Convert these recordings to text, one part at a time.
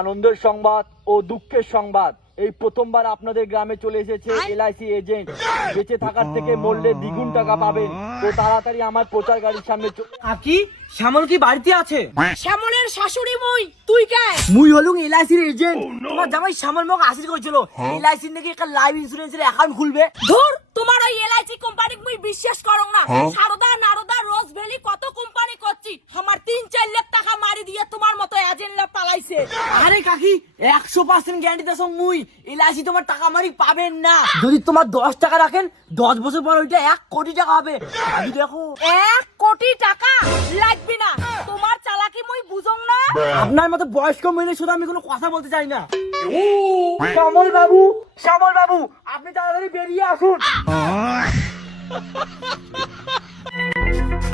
আনন্দের সংবাদ ও দুঃখের সংবাদ, এই প্রথমবার আপনাদের গ্রামে চলে এসেছে এলআইসি এজেন্ট। বেঁচে থাকার থেকে মরলে দ্বিগুণ টাকা পাবেন। তো তাড়াতাড়ি আমার প্রচার গাড়ির সামনে কি শ্যামল কি বাড়িতে আছে? শ্যামলের শাশুড়ি মুই, তুই কে? মুই হলুম এলআইসির এজেন্ট। তোমার জামাই শ্যামল মোক আশীর্বাদ করেছিল এলআইসির নাকি একটা লাইফ ইন্সুরেন্সের অ্যাকাউন্ট খুলবে। ধুর, তোমার ওই এলআইসি কোম্পানি মুই বিশ্বাস করং না। সারদা নারদা রোজ ভ্যালি কত কোম্পানি করছি, আমার 3-4 লাখ টাকা মারি দিয়ে তোমার মতো এজেন্ট লা পালাইছে। আরে কাকি 100% গ্যারান্টি দেছো মুই এলআইসি তোমার টাকা মারি পাবেন না। যদি তোমার 10 টাকা রাখেন 10 বছর পর ওইটা 1 কোটি টাকা হবে। আমি দেখো 1 কোটি টাকা লাগবে না, তোমার চালাকি মুই বুঝং না। আপনার মতো বয়স্ক মেয়েদের সাথে আমি কোনো কথা বলতে চাই না। শ্যামল বাবু, শ্যামল বাবু, আপনি তাড়াতাড়ি বেরিয়ে আসুন।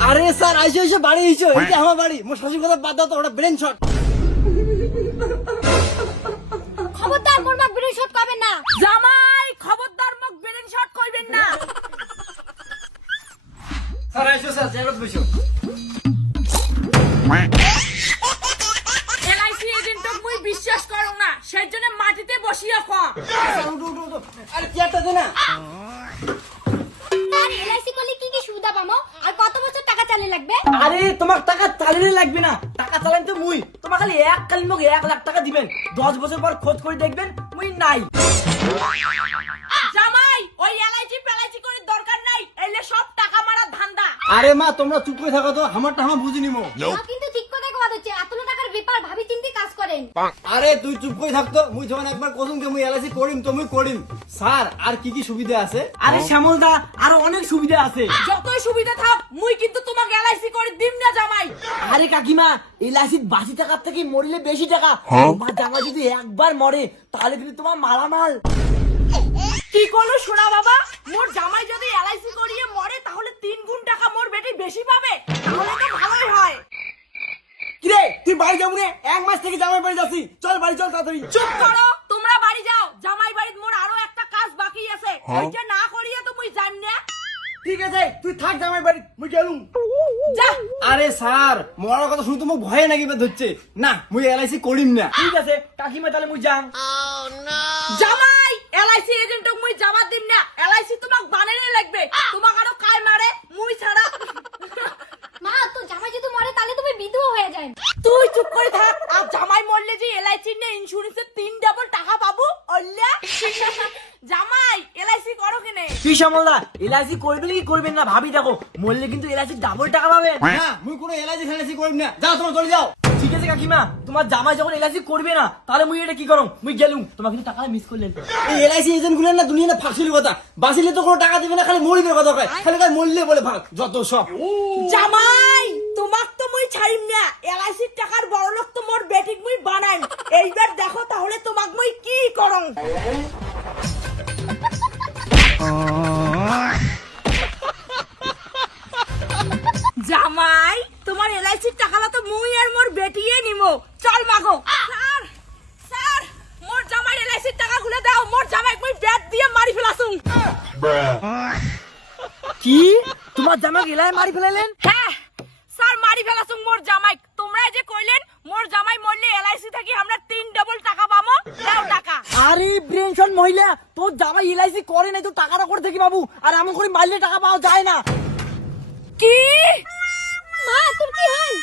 আরে স্যার আইসো বাড়ি আইসো, এইটা আমার বাড়ি। মোর শাশুড়ির কথা বাদ দাও তো, ওটা ব্রেন শট। খবরদার মোর মাক ব্রেন শট করবেন না। জামাই খবরদার মোক ব্রেন শট কইবেন না। স্যার আইসো স্যার, জায়গা বসো। এলআইসি এজেন্টক মুই বিশ্বাস করং না, সেজন্য মাটিতে বসিয়া খ। আরে চেয়ারটা দে না। আর এলআইসি করলে কি কি সুবিধা পামো, আর কত বছর টাকা চালিয়ে লাগবে? আরে তোমার টাকা চালানো লাগবে না, টাকা চালান তো মুই। তোমার খালি এককালীন মোক 1 লাখ টাকা দিবেন, 10 বছর পর খোঁজ করে দেখবেন মুই নাই। জামাই ওই এলআইসি পেলাইসি করে দরকার নাই, এলে সব টাকা মারা ধান্দা। আরে মা তোমরা চুপ করে থাকো তো, আমারটা আমার বুঝি নিমো। কিন্তু ঠিক কথা কথা হচ্ছে, এতগুলো টাকার ব্যাপার ভাবি চিন্তে কাজ করেন। আরে তুই চুপ করে থাকতো, মুই যখন একবার কসম কে মুই এলআইসি করিম তো মুই করিম। স্যার আর কি কি সুবিধা আছে? আরে শ্যামল দা আরো অনেক সুবিধা আছে। যতই সুবিধা থাক মুই কিন্তু তোমাকে এলআইসি করে দিম না জামাই। আরে কাকিমা এলআইসির বাসি টাকার থেকে মরলে বেশি টাকা। তোমার জামা যদি একবার মরে তাহলে কিন্তু তোমার মালামাল। কি করলো শোনা বাবা, মোর জামাই যদি এলআইসি করিয়ে মরে তাহলে 3 গুণ টাকা মোর বেটি বেশি পাবে, তাহলে তো ভালোই হয়। কিরে তুই বাড়ি যাবো রে? 1 মাস থেকে জামাই বাড়ি যাচ্ছি, চল বাড়ি চল তাড়াতাড়ি। চুপ করো, তোমরা বাড়ি যাও। জামাই বাড়িতে মোর আরো একটা কাজ বাকি আছে, ওইটা না করিয়ে তো মুই জান না। ঠিক আছে তুই থাক জামাই বাড়ি, মুই গেলুম। যা। আরে স্যার মরার কথা শুনে তো মোক ভয়ে নাকি ধরছে না, মুই এলআইসি করিম না। ঠিক আছে কাকিমা তাহলে মুই যাম। জামাই এলআইসি এজেন্টক মুই যাবার দিম না, এলআইসি তোমাক বানানে লাগবে। তোমাক আরো কায় মারে মুই ছাড়া। মা তো জামাই যদি মরে তাহলে তুমি বিধবা হয়ে যায়। তুই চুপ করে থাক। আর জামাই মরলে যে এলআইসি নে ইন্স্যুরেন্সের 3 ডাবল টাকা পাবো অল্লা। জামাই এলআইসি করো কেনে? কি শ্যামলদা এলআইসি করবেন কি করবেন না ভাবি দেখো, মরলে কিন্তু এলআইসি ডাবল টাকা পাবেন। না মুই কোনো এলআইসি ফেলাইসি করব না, যাও তোমরা চলে যাও। ঠিক আছে কাকিমা, তোমার জামাই যখন এলআইসি করবে না তাহলে মুই এটা কি করম, মুই গেলুম। তোমার কিন্তু টাকা মিস করলেন। এই এলআইসি এজেন্ট গুলো না দুনিয়াতে ফাঁসির কথা, বাঁচিলে তো কোনো টাকা দিবে না, খালি মরিবে কথা কয়, খালি কয় মরলে বলে ভাগ যত সব। জামাই তোমাক তো মুই ছাড়িম না, এলআইসি টাকার বড় লোক তো মোর বেটিক মুই বানাইম। এইবার দেখো তাহলে তোমাক মুই কি করং। জামাই তোমার এলআইসির টাকালা তো মুই আর মোর বেটিয়ে নিমো, চল মাগো। স্যার স্যার মোর জামাই এলআইসির টাকা গুলো দাও, মোর জামাই মুই ব্যাট দিয়ে মারি ফেলাছুম। কি তোমার জামাই এলাই মারি ফেলাইলেন? হ্যাঁ স্যার মারি ফেলাছুম মোর জামাই। তোমরা যে কইলেন মোর জামাই মরলে এলআইসি থাকি আমরা 3 ডাবল টাকা পাবো, দাও টাকা। আরে ব্রেনশন মহিলা, তোর জামাই এলআইসি করে নাই তো টাকাটা করে দেখি বাবু, আর এমন করে মারলে টাকা পাওয়া যায় না। কি মা তোর কি হয়?